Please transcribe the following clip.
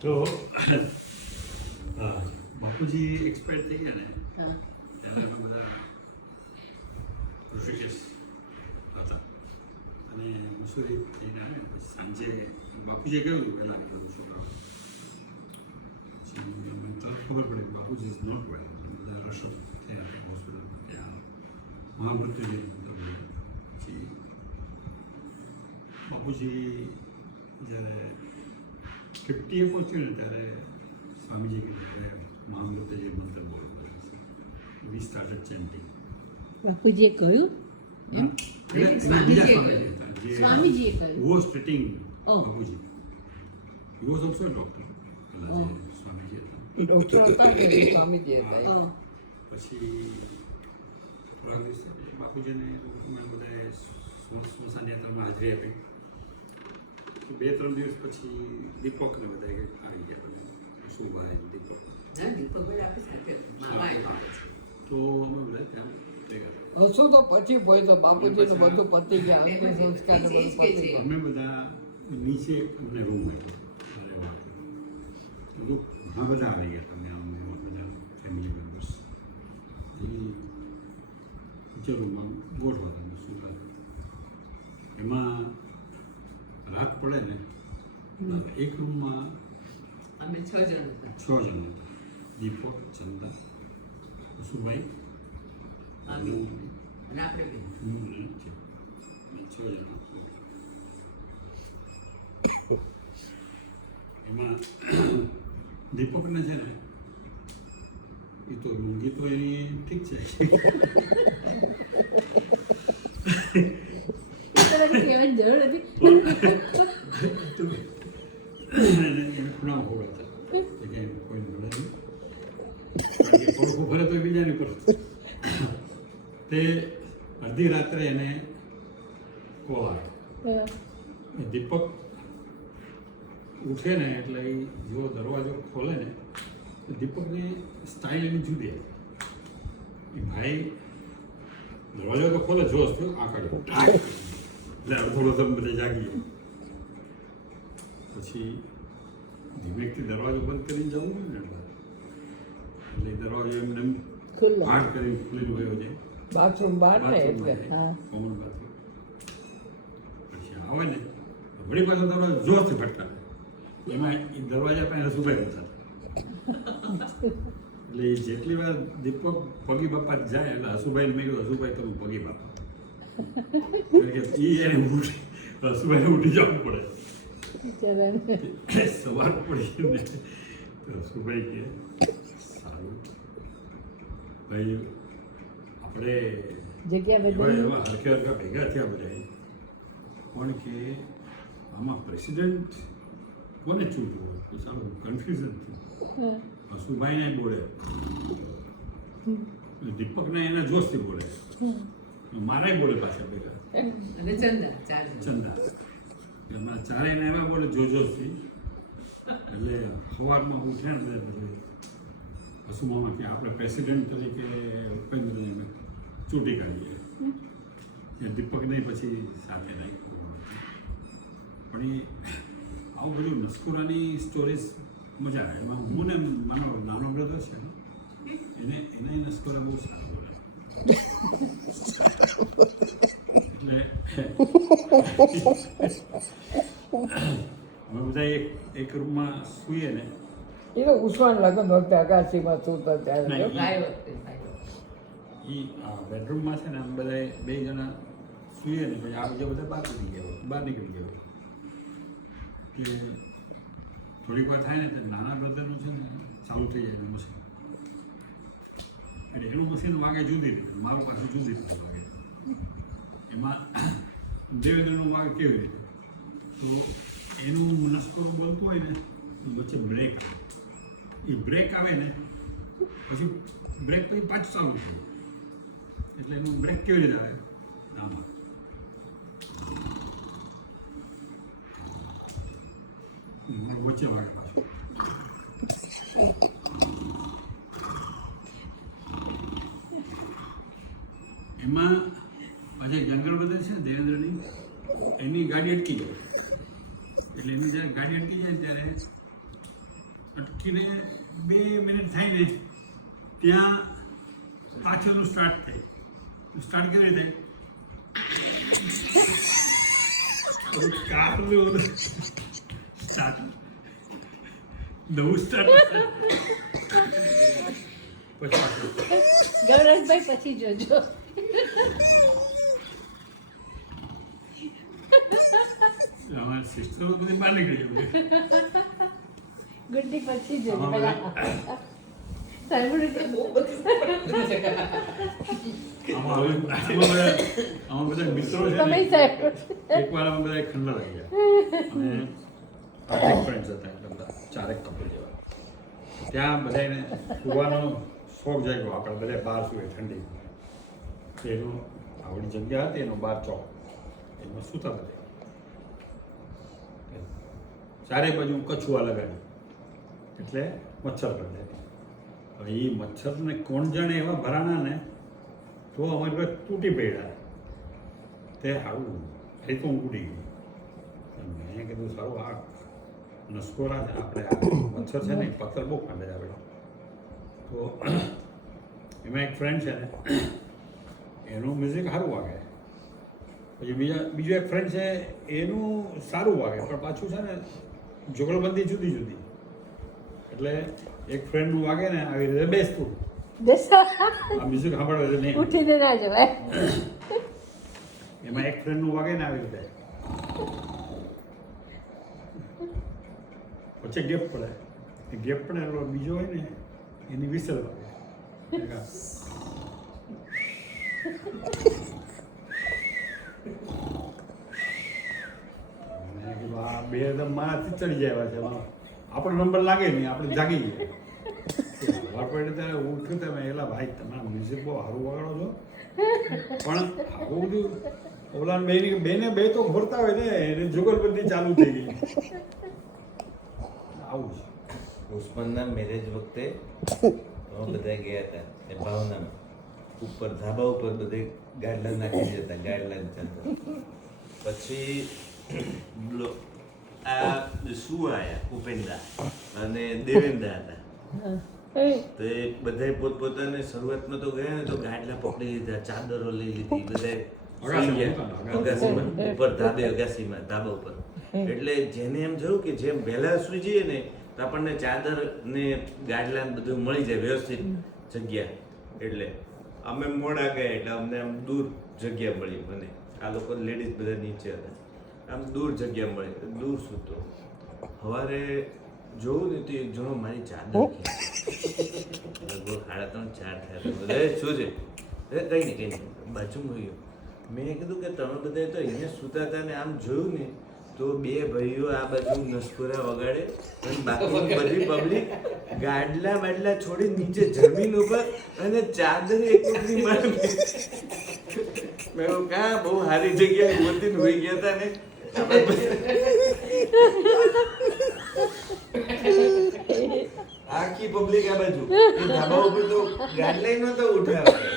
તો બાપુજી એક્સપાયર થઈ ગયા ને ત્યારે અમે બધા ઋષિકેશ હતા અને મસૂરી થઈને આવે ને પછી સાંજે બાપુજીએ કહ્યું હતું પહેલાં બધું છોકરાઓ પછી અમને તરત ખબર પડી કે બાપુજી ઇઝ નોટ વેલ. બધા રશો થયા હોસ્પિટલ કે આ મહામૃત્યુજી પછી બાપુજી જ્યારે 50 પહોંચ્યું ને ત્યારે સ્વામીજી કીધું મહામૃત્યુજી મંત્ર બોલો. We started chanting. બાપુજીએ કહ્યું સ્વામીજીએ કહ્યું વોઝ ટ્રીટિંગ બાપુજી. He was also doctor. Swamiji હતા ડોક્ટર હતા કે સ્વામીજી હતા? પછી થોડાક દિવસ બાપુજીને અમે બધાએ સ્મશાન યાત્રામાં હાજરી આપી. 2-3 દિવસ પછી દીપકને બધા આવી ગયા સુભાઈ દીપક. તો અમે બધા ત્યાં ભેગા હશું તો પછી હોય તો બાપુજી તો બધું પતી ગયા, અંતિમ સંસ્કાર ને બધું પતી ગયા. અમે બધા નીચે અમને રૂમ આપ્યો ઘણા બધા આવી ગયા. તમે અમે બધા ફેમિલી મેમ્બર્સ નીચે રૂમમાં ગોઠવા તમે શું એમાં રાત પડે ને એક રૂમમાં અમે 6 જણ હતા. 6 જણ હતા. દીપક, ચંદા, કુસુભાઈ અને આપણે બે. 6 જણ. એમાં દીપકને છે ને એ તો લુંગી તો એની ઠીક છે. કહેવાની જરૂર હતી. ખૂણામાં હોવા હતા કોઈ નડે નહીં. થોડુંક ફરે તો બીજાની પર તે અડધી રાત્રે એને કોલ આવ્યો. દીપક ઉઠે ને એટલે એ જો દરવાજો ખોલે ને તો દીપકની સ્ટાઇલ એની જુદી હતી. એ ભાઈ દરવાજો તો ખોલે જોશ થયો આંકડ્યો એટલે થોડો તમે બધા જાગી ગયો. પછી ધીમેકથી દરવાજો બંધ કરીને જવું હોય ને એટલે દરવાજો એમને હાર્ડ કરીને ખુલેલું ગયો છે. બાથરૂમ બહાર ને એટલે કોમન બાથરૂમ. પછી આવે ને વળી પાછો દરવાજો જોરથી ફટકારે. એમાં એ દરવાજા પાસે હસુભાઈ હતા. એટલે એ જેટલી વાર દીપક પગી બાપા જાય એટલે હસુભાઈને મેં કહ્યું હસુભાઈ તમે પગી બાપા. કારણ કે એ એને હસુભાઈને ઉઠી જવું પડે. સવાર પડી ને તો હસુભાઈ કે સારું ભાઈ આપણે જગ્યા એવા હરખે હરખા ભેગા થયા બધા પણ કે આમાં પ્રેસિડેન્ટ કોને ચૂંટવું તો સારું કન્ફ્યુઝન થયું. હસુભાઈને બોલે, દીપકને એને જોશથી બોલે, મારે બોલે પાછા ભેગા અને ચંદા એમાં ચારેયને એવા બોલે જોશથી. એટલે સવારમાં ઉઠ્યા ને પછી હસુમામાં કે આપણે પ્રેસિડેન્ટ તરીકે ઉપેન્દ્રને ચૂંટી કાઢીએ. દીપકને પછી સાથે રાખ્યું. પણ એ આવું બધું નસકોરાની સ્ટોરીઝ મજા આવે. એમાં હું ને મારો નાનો બ્રધર છે ને એને નસકોરા બહુ સારો બોલે. એટલે અમે બધા એક રૂમમાં સૂઈએ ને એ તો ઉસ્માન લગ્ન વખતે અગાસીમાં સૂતા ત્યારે એ બેડરૂમમાં છે ને આમ બધા 2 જણા સૂઈએ ને પછી આ બીજા બધા બહાર નીકળી ગયો. એટલે થોડીક વાર થાય ને તો નાના બ્રધરનું છે ને ચાલુ થઈ જાય એનું મશીન. એટલે એનું મશીન વાગે જુદી રીતે, મારું પાછું જુદી રીતે વાગે. એમાં દેવેન્દ્રનું વાગે કેવી રીતે તો એનું નસકોરું બોલતું હોય ને વચ્ચે બ્રેક આવે. એ બ્રેક આવે ને પછી બ્રેક પછી પાછું ચાલુ થયું. એટલે એનું બ્રેક કેવી રીતે આવે આમાં મારું વચ્ચે વાગે પાછું. એમાં પાછા જંગલ બધે છે ને દેવેન્દ્રની એની ગાડી અટકી જાય. એટલે એની જ્યારે ગાડી અટકી જાય ત્યારે અટકીને 2 મિનિટ થાય ને ત્યાં પાછળનું સ્ટાર્ટ થાય. સ્ટાર્ટ કેવી રીતે? કારનું સ્ટાર્ટ, નવું સ્ટાર્ટ પછી પાછું. ગૌરવભાઈ પછી જોજો. અમારા સિસ્ટર બધી બહાર નીકળી ગયું. ગુડ્ડી પછી જોજો. આમાં પેલા સાંભળ્યું કે બહુ આમાં બધા મિત્રો છે તમે ને, સાહેબ એકવાર અમે બધા ખંડર આવી ગયા અને આઠેક ફ્રેન્ડ્સ હતા એટલે બધા 4 કપલ જેવા. ત્યાં બધાને સુવાનો શોખ જાગ્યો. આપણે બધા બહાર સુએ ઠંડી. એનું આવડી જગ્યા હતી એનો બાર ચોક, એમાં સૂતા બધા. ચારે બાજુ કછુઆ લગાડી એટલે મચ્છર કરડે. હવે એ મચ્છરને કોણ જાણે એવા ભરાણા ને તો અમારી પાસે તૂટી પડ્યા. તે સારું એ તો હું ઉડી ગઈ. મેં કીધું સારું આ નસકોરા છે આપણે આ મચ્છર છે ને એ પથ્થર બહુ ખાંડે આપણે. તો એમાં એક ફ્રેન્ડ છે ને એનું મ્યુઝિક સારું વાગે. પછી બીજો એક ફ્રેન્ડ છે એનું સારું વાગે પણ પાછું છે ને જુગલબંધી જુદી જુદી. એટલે એક ફ્રેન્ડનું વાગે ને આવી રીતે બેસતું આ મ્યુઝિક સાંભળવા છે નહીં. ઉઠીને ના જવાય. એમાં એક ફ્રેન્ડનું વાગે ને આવી રીતે વચ્ચે ગેપ પડે. એ ગેપ પડે એટલે બીજો હોય ને એની વિસલ વાગે. મેં કીધું આ બે એકદમ મારાથી ચડી જાય છે. આપણો નંબર લાગે નહીં, આપણે જાગી જઈએ. વાપડે ત્યારે ઉઠ્યું તમે એલા ભાઈ તમારા મ્યુઝિક બહુ સારું વગાડો છો પણ આવું બધું ઓલા બેને બે તો ઘોરતા હોય ને એને જુગલબંધી ચાલુ થઈ ગઈ. આવું છે. ઉસ્માનના મેરેજ વખતે અમે બધા ગયા હતા એ ભાવનામાં. ઉપર ધાબા ઉપર બધે ગાડલા નાખી જતા, ગાડલા ચાલતા. પછી આ શું આયા ઉપેન્દ્રા અને દેવેન્દ્ર હતા. તો એ બધા પોતપોતાને શરૂઆતમાં તો ગયા ને તો ગાડલા પકડી લીધા, ચાદરો લઈ લીધી, બધા અગાસીમાં ઉપર ધાબે, અગાસીમાં ધાબા ઉપર. એટલે જેને એમ થયું કે જેમ વહેલા સુઈ જઈએ ને તો આપણને ચાદર ને ગાડલા ને બધું મળી જાય વ્યવસ્થિત જગ્યા. એટલે અમે મોડા ગયા એટલે અમને આમ દૂર જગ્યા મળી. મને આ લોકો લેડીઝ બધા નીચે હતા, આમ દૂર જગ્યા મળી, દૂર સૂતો. સવારે જોઉં ને તો એક જણો મારી ચાદર લગભગ 3:30-4 થયા. શું છે? કઈ નહીં બાજુમાં ગયો. મેં કીધું કે તમે બધા તો અહીંયા સૂતા હતા ને આમ જોયું ને તો બે ભાઈઓ આ બાજુ નસકોરા વગાડે અને બાકી બધી પબ્લિક ગાડલા બાડલા છોડી નીચે જમીન ઉપર અને ચાદર એક ઉપરી મારી. મેં કા બહુ સારી જગ્યાએ ગોતીને હોઈ ગયા હતા ને. આખી પબ્લિક આ બાજુ એ ધાબા ઉપર તો ગાડલાઈ નતો ઉઠાવે.